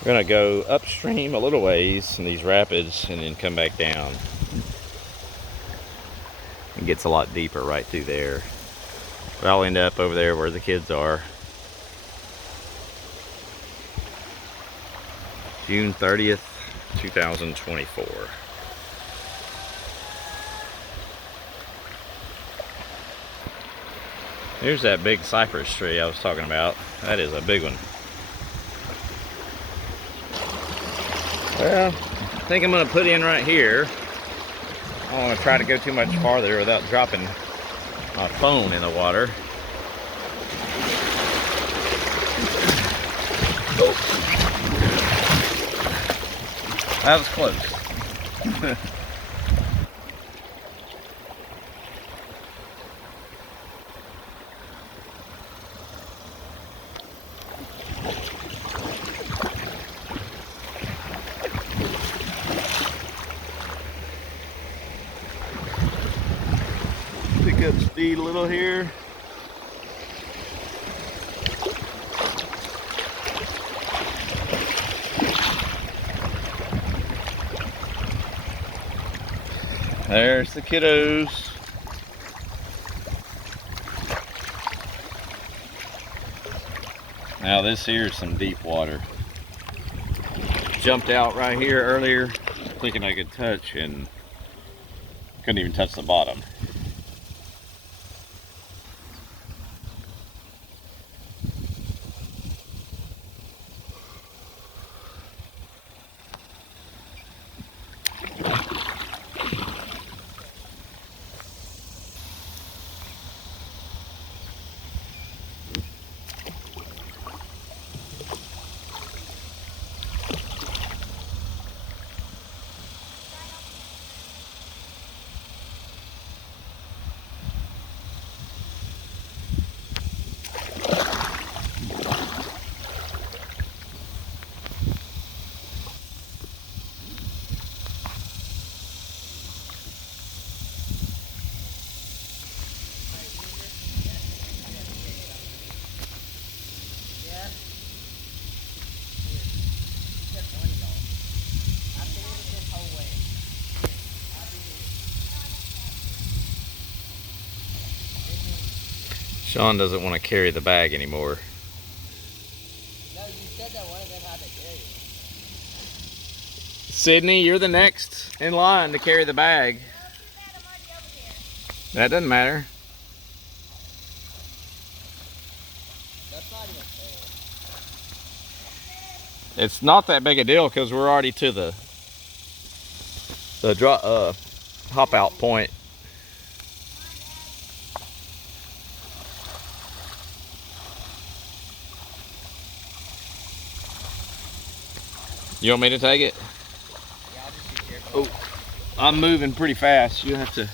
We're gonna go upstream a little ways in these rapids and then come back down. It gets a lot deeper right through there. But I'll end up over there where the kids are. June 30th, 2024. Here's that big cypress tree I was talking about. That is a big one. Well, I think I'm going to put in right here. I don't want to try to go too much farther without dropping my phone in the water. Oh. That was close. Pick up speed a little here. There's the kiddos. Now this here is some deep water. Jumped out right here earlier, thinking I could touch, and couldn't even touch the bottom. Sean doesn't want to carry the bag anymore. No, you said that one of them had to carry it. Sydney, you're the next in line to carry the bag. No, too bad, I'm already over here. That doesn't matter. That's not even fair. It's not that big a deal because we're already to the hop out point. You want me to take it? Yeah, I'll just be careful. Oh, I'm moving pretty fast. You have to